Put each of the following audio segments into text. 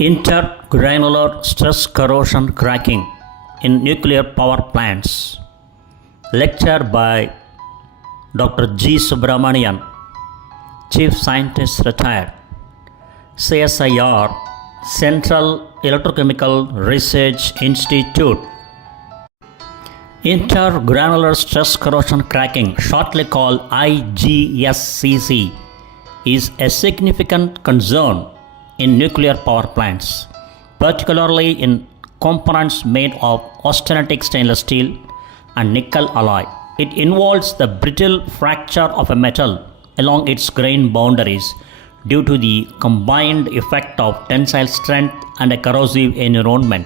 Intergranular stress corrosion cracking in nuclear power plants. Lecture by Dr.G.Subramanian, Chief Scientist Retired, CSIR, Central Electrochemical Research Institute. Intergranular stress corrosion cracking, shortly called IGSCC, is a significant concern in nuclear power plants, particularly in components made of austenitic stainless steel and nickel alloy. It involves the brittle fracture of a metal along its grain boundaries due to the combined effect of tensile strength and a corrosive environment.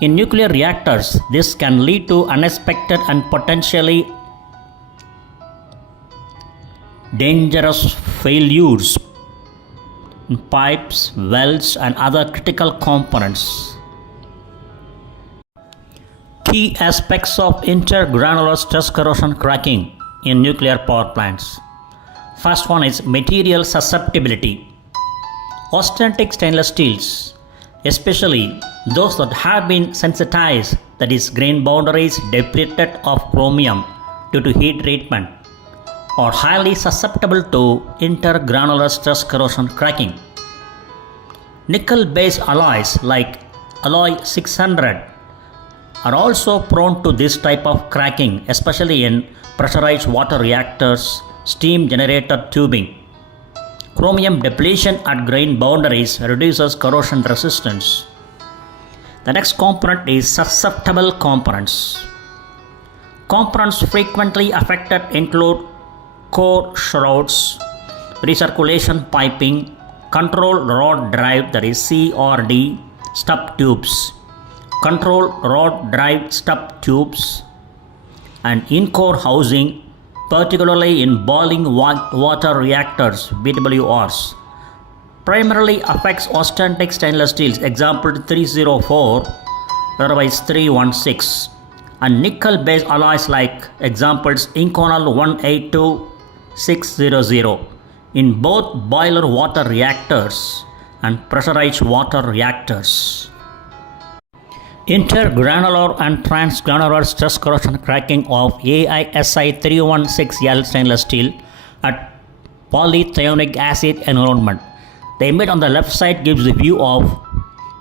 In nuclear reactors, this can lead to unexpected and potentially dangerous failures in pipes, welds, and other critical components. Key aspects of intergranular stress corrosion cracking in nuclear power plants. First one is material susceptibility. Austenitic stainless steels, especially those that have been sensitized, that is grain boundaries depleted of chromium due to heat treatment, are highly susceptible to intergranular stress corrosion cracking. Nickel-based alloys like alloy 600 are also prone to this type of cracking, especially in pressurized water reactors, steam generator tubing. Chromium depletion at grain boundaries reduces corrosion resistance. The next component is susceptible components. Components frequently affected include core shrouds, recirculation piping, control rod drive, that is CRD, stub tubes, control rod drive stub tubes, and in-core housing, particularly in boiling water reactors, BWRs. Primarily affects austenitic stainless steels, example 304, otherwise 316, and nickel-based alloys like examples Inconel 182600 in both boiler water reactors and pressurized water reactors. Intergranular and transgranular stress corrosion cracking of AISI 316L stainless steel at polythionic acid environment. The image on the left side gives the view of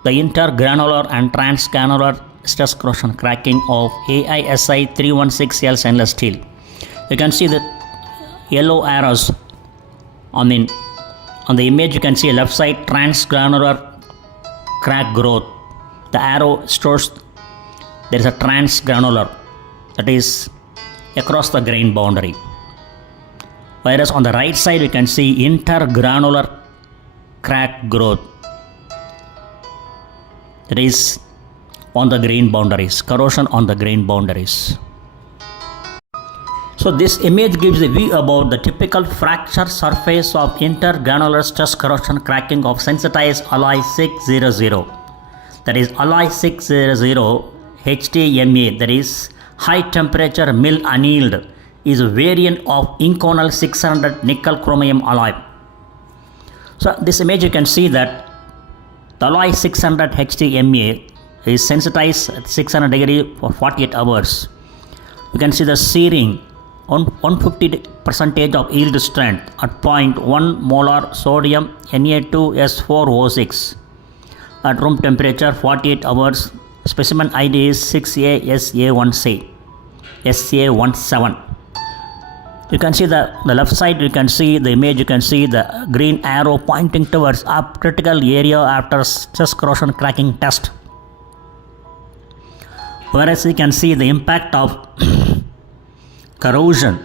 the intergranular and transgranular stress corrosion cracking of AISI 316L stainless steel. You can see the yellow arrows. On the image you can see left side transgranular crack growth. The arrow shows there is a transgranular, that is across the grain boundary. Whereas on the right side we can see intergranular crack growth, that is on the grain boundaries, corrosion on the grain boundaries. So this image gives a view about the typical fracture surface of intergranular stress corrosion cracking of sensitized alloy 600. That is alloy 600 HTMA, that is high temperature mill annealed, is a variant of Inconel 600 nickel chromium alloy. So this image you can see that the alloy 600 HTMA is sensitized at 600 degree for 48 hours. You can see the searing on 150% of yield strength at 0.1 molar sodium Na2S4O6 at room temperature 48 hours. Specimen ID is 6ASA1C SA17. You can see the left side, you can see the image, you can see the green arrow pointing towards up critical area after stress corrosion cracking test. Whereas you can see the impact of corrosion.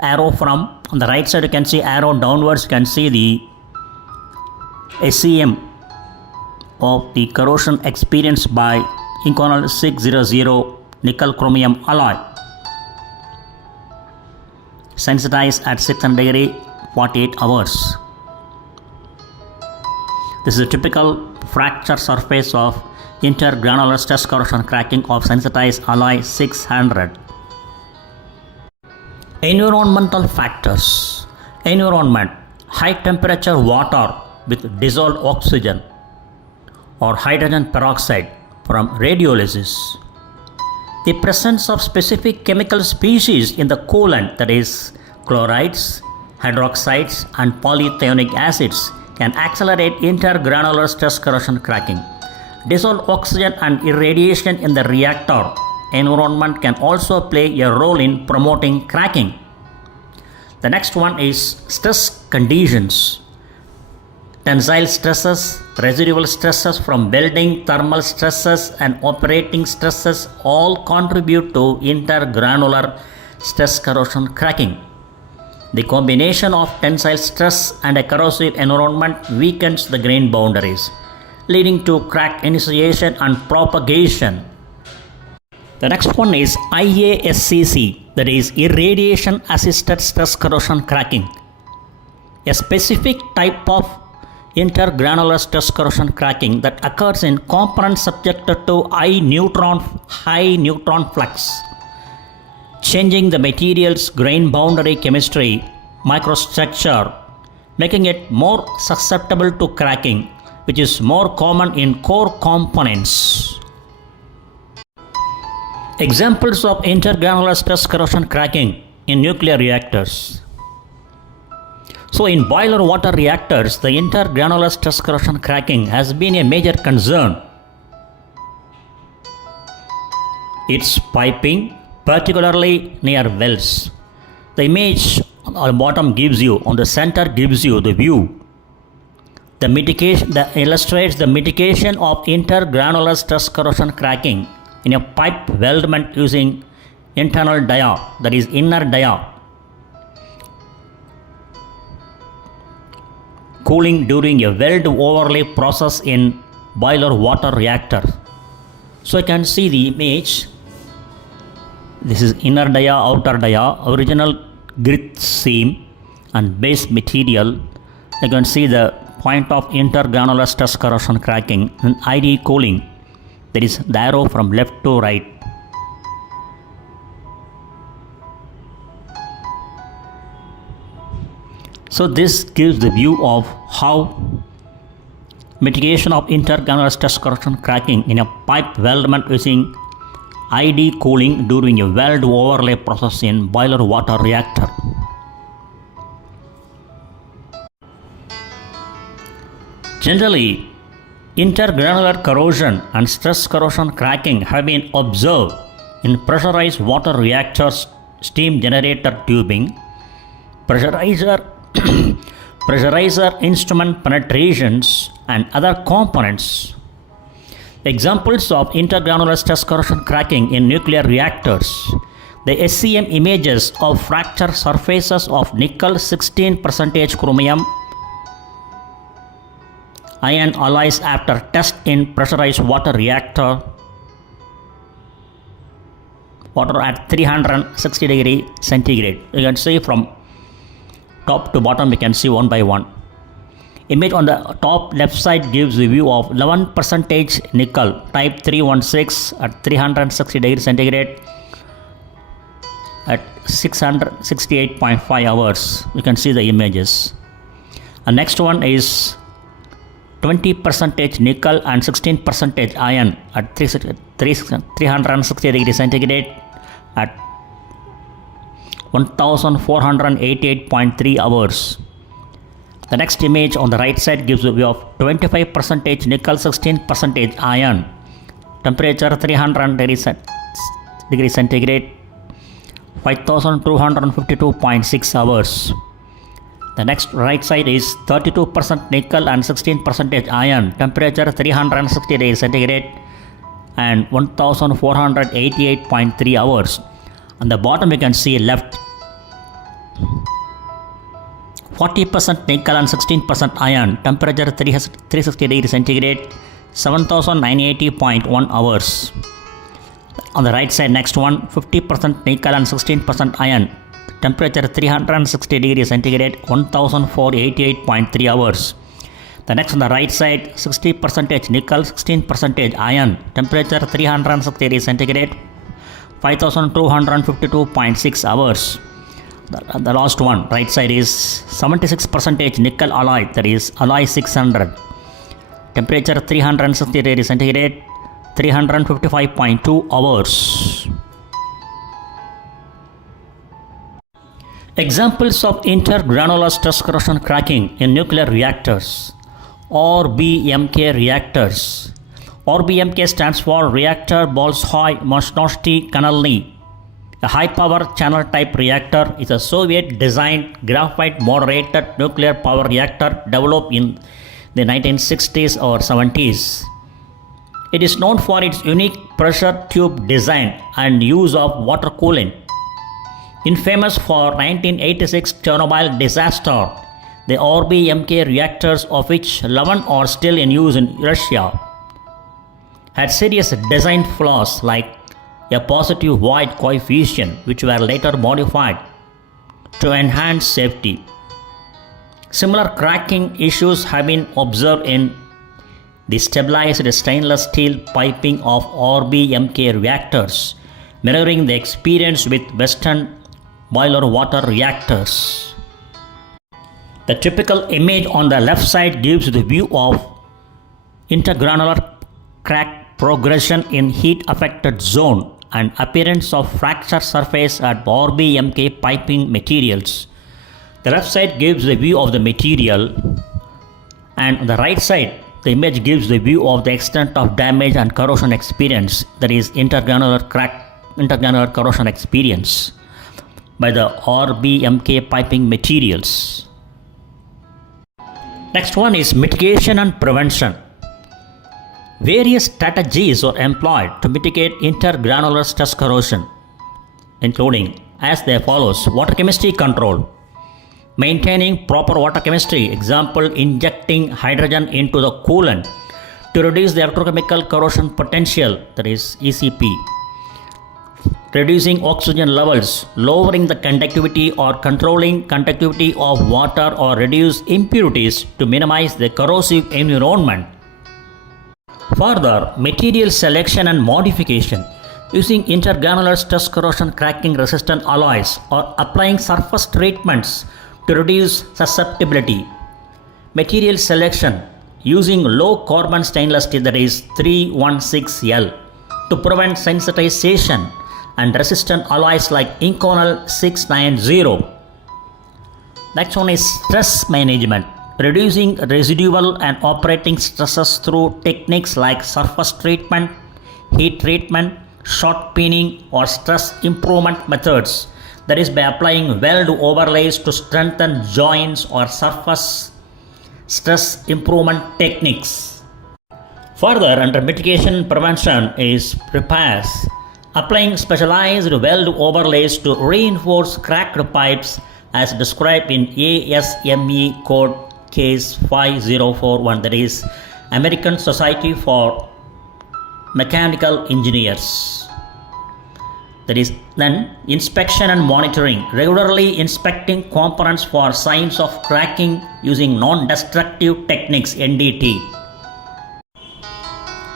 Arrow from on the right side, you can see arrow downwards, you can see the SEM of the corrosion experienced by Inconel 600 nickel chromium alloy, sensitized at 600 degree 48 hours. This is a typical fracture surface of intergranular stress corrosion cracking of sensitized alloy 600. Environmental factors. Environment. High temperature water with dissolved oxygen or hydrogen peroxide from radiolysis. The presence of specific chemical species in the coolant, that is chlorides, hydroxides and polythionic acids, can accelerate intergranular stress corrosion cracking. Dissolved oxygen and irradiation in the reactor environment can also play a role in promoting cracking. The next one is stress conditions. Tensile stresses, residual stresses from welding, thermal stresses and operating stresses all contribute to intergranular stress corrosion cracking. The combination of tensile stress and a corrosive environment weakens the grain boundaries, leading to crack initiation and propagation. The next one is IGSCC, that is irradiation assisted stress corrosion cracking. A specific type of intergranular stress corrosion cracking that occurs in components subjected to high neutron flux, changing the material's grain boundary chemistry, microstructure, making it more susceptible to cracking, which is more common in core components. Examples of intergranular stress corrosion cracking in nuclear reactors. So in boiler water reactors, the intergranular stress corrosion cracking has been a major concern. Its piping, particularly near welds. The image on the bottom gives you, on the center gives you the view. The mitigation that illustrates the mitigation of intergranular stress corrosion cracking in a pipe weldment using internal dia, that is inner dia. Cooling during a weld overlay process in boiler water reactor. So you can see the image. This is inner dia, outer dia, original grit seam and base material. You can see the point of intergranular stress corrosion cracking and ID cooling. There is the arrow from left to right. So this gives the view of how mitigation of intergranular stress corrosion cracking in a pipe weldment using ID cooling during a weld overlay process in boiler water reactor. Generally, intergranular corrosion and stress corrosion cracking have been observed in pressurized water reactors, steam generator tubing, pressurizer instrument penetrations and other components. Examples of intergranular stress corrosion cracking in nuclear reactors. The SCM images of fracture surfaces of nickel 16% chromium ion alloys after test in pressurized water reactor, water at 360 degrees centigrade. You can see from top to bottom, we can see one by one. Image on the top left side gives the view of 11% nickel type 316 at 360 degrees centigrade at 668.5 hours. You can see the images. And next one is 20% nickel and 16% iron at 360 degrees centigrade at 1488.3 hours. The next image on the right side gives a view of 25% nickel, 16% iron, temperature 300 degrees centigrade, 5252.6 hours. The next right side is 32% nickel and 16% iron, temperature 360 degrees centigrade and 1488.3 hours. On the bottom you can see left 40% nickel and 16% iron, temperature 360 degrees centigrade, 7980.1 hours. On the right side, next one, 50% nickel and 16% iron, temperature 360 degrees centigrade, 1488.3 hours. The next on the right side, 60% nickel, 16% iron, temperature 360 degrees centigrade, 5252.6 hours. The last one, right side is 76% nickel alloy, that is alloy 600. Temperature 360 degrees centigrade, 355.2 hours. Examples of intergranular stress corrosion cracking in nuclear reactors. RBMK reactors. RBMK stands for Reactor Bolshoi-Moshnosky-Kanalny. A high-power channel-type reactor is a Soviet-designed graphite-moderated nuclear power reactor developed in the 1960s or 70s. It is known for its unique pressure tube design and use of water coolant. Infamous for 1986 Chernobyl disaster, the RBMK reactors, of which 11 are still in use in Russia, had serious design flaws like a positive void coefficient, which were later modified to enhance safety. Similar cracking issues have been observed in the stabilized stainless steel piping of RBMK reactors, mirroring the experience with Western boiler water reactors. The typical image on the left side gives the view of intergranular crack progression in heat affected zone and appearance of fracture surface at RBMK piping materials. The left side gives the view of the material, and on the right side the image gives the view of the extent of damage and corrosion experience, that is intergranular corrosion experience by the RBMK piping materials. Next one is mitigation and prevention. Various strategies are employed to mitigate intergranular stress corrosion, including as they follows: water chemistry control, maintaining proper water chemistry, example injecting hydrogen into the coolant to reduce the electrochemical corrosion potential, that is ECP, reducing oxygen levels, lowering the conductivity or controlling conductivity of water, or reduce impurities to minimize the corrosive environment. Further, material selection and modification using intergranular stress corrosion cracking resistant alloys or applying surface treatments to reduce susceptibility. Material selection using low carbon stainless steel, that is 316L, to prevent sensitization, and resistant alloys like Inconel 690. Next one is stress management, reducing residual and operating stresses through techniques like surface treatment, heat treatment, shot peening, or stress improvement methods, that is by applying weld overlays to strengthen joints, or surface stress improvement techniques. Further, under mitigation and prevention is repairs, applying specialized weld overlays to reinforce cracked pipes as described in ASME code case 5041, that is American Society for Mechanical Engineers. That is then inspection and monitoring, regularly inspecting components for signs of cracking using non-destructive techniques, NDT.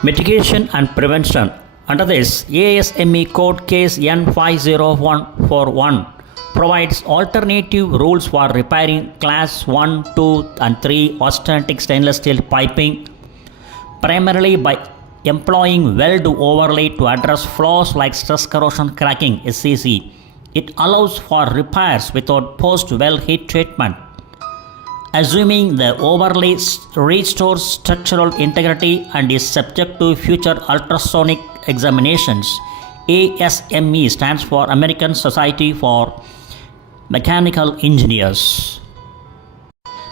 Mitigation and prevention. Under this, ASME code case N50141 provides alternative rules for repairing class 1, 2 and 3 austenitic stainless steel piping, primarily by employing weld overlay to address flaws like stress corrosion cracking, SCC. It allows for repairs without post-weld heat treatment, assuming the overlay restores structural integrity and is subject to future ultrasonic examinations. ASME stands for American Society for Mechanical Engineers.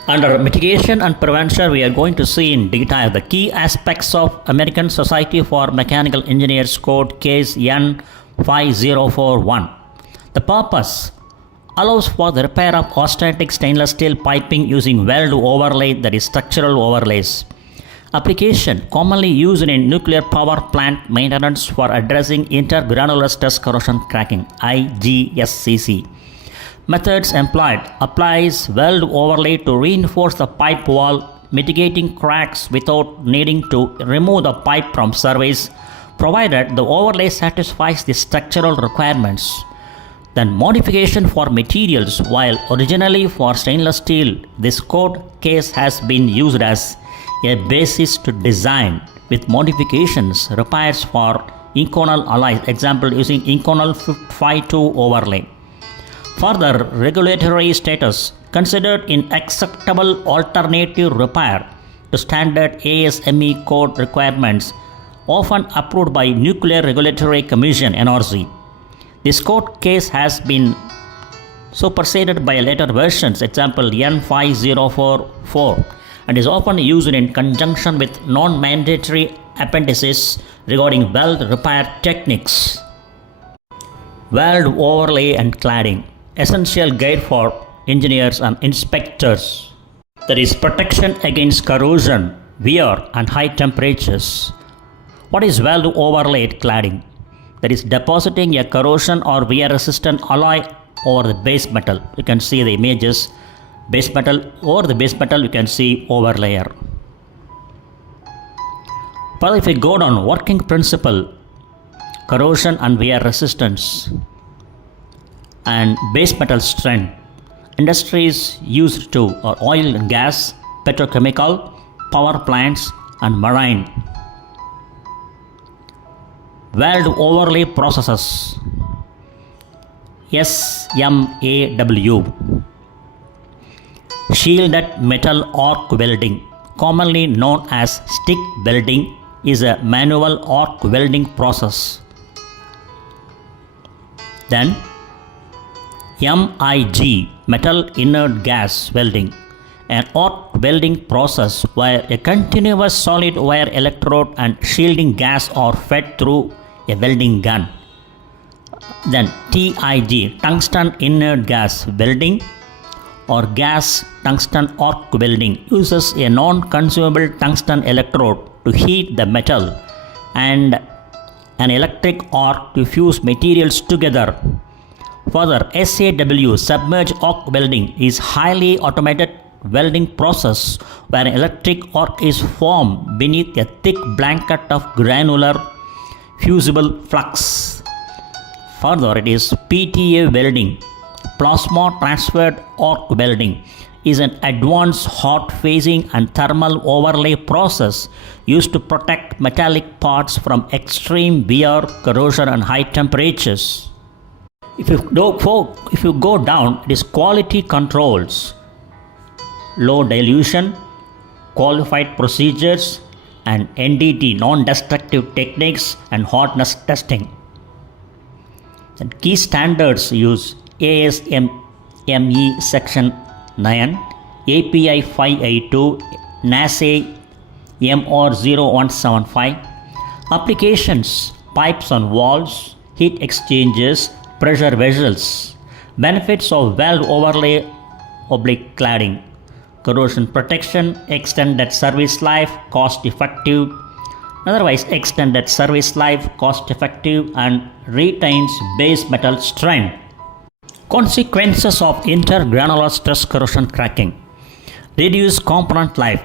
Under mitigation and prevention, we are going to see in detail the key aspects of American Society for Mechanical Engineers code case N5041. The purpose allows for the repair of austenitic stainless steel piping using weld overlay, that is structural overlays. Application commonly used in nuclear power plant maintenance for addressing intergranular stress corrosion cracking, IGSCC. Methods employed: applies weld overlay to reinforce the pipe wall, mitigating cracks without needing to remove the pipe from service, provided the overlay satisfies the structural requirements. Then modification for materials. While originally for stainless steel, this code case has been used as a basis to design with modifications repairs for inconel alloys, example using inconel 5-2 overlay. Further regulatory status considered in acceptable alternative repair to standard ASME code requirements often approved by Nuclear Regulatory Commission (NRC). This code case has been superseded by later versions, example N5044, and is often used in conjunction with non-mandatory appendices regarding weld repair techniques. Weld overlay and cladding, essential guide for engineers and inspectors. There is protection against corrosion, wear and high temperatures. What is weld overlaid cladding? That is depositing a corrosion or wear resistant alloy over the base metal. You can see the images. Base metal, over the base metal you can see overlayer. But if we go down, working principle, corrosion and wear resistance and base metal strength. Industries used to are oil and gas, petrochemical, power plants and marine. Weld overlay processes, SMAW. Shielded metal arc welding, commonly known as stick welding, is a manual arc welding process. Then MIG, metal inert gas welding, an arc welding process where a continuous solid wire electrode and shielding gas are fed through a welding gun. Then TIG, tungsten inert gas welding or gas tungsten arc welding, uses a non-consumable tungsten electrode to heat the metal and an electric arc to fuse materials together. Further, SAW, submerged arc welding, is highly automated welding process where an electric arc is formed beneath a thick blanket of granular fusible flux. Further, it is PTA welding, plasma transferred arc welding, is an advanced hot phasing and thermal overlay process used to protect metallic parts from extreme wear, corrosion and high temperatures. If you go down, it is quality controls, low dilution, qualified procedures and NDT, non-destructive techniques and hardness testing. And key standards use ASME Section 9, API 582, NASA MR0175. Applications, pipes and valves, heat exchangers, pressure vessels. Benefits of weld overlay oblique cladding: corrosion protection, extended service life, cost effective, otherwise extended service life, cost effective and retains base metal strength. Consequences of intergranular stress corrosion cracking: reduce component life.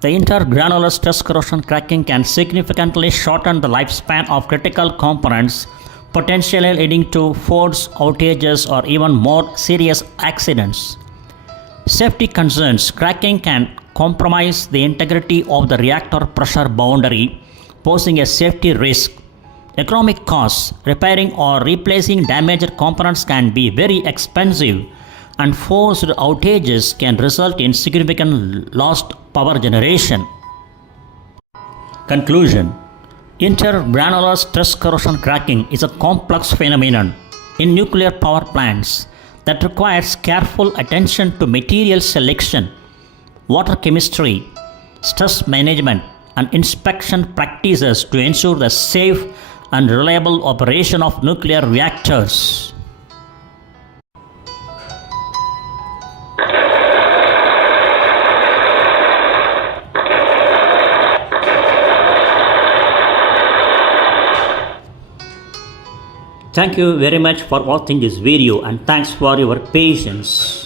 The intergranular stress corrosion cracking can significantly shorten the lifespan of critical components, potentially leading to force outages or even more serious accidents. Safety concerns: cracking can compromise the integrity of the reactor pressure boundary, posing a safety risk. Economic costs: repairing or replacing damaged components can be very expensive, and forced outages can result in significant lost power generation. Conclusion: intergranular stress corrosion cracking is a complex phenomenon in nuclear power plants that requires careful attention to material selection, water chemistry, stress management, and inspection practices to ensure the safe and reliable operation of nuclear reactors. Thank you very much for watching this video and thanks for your patience.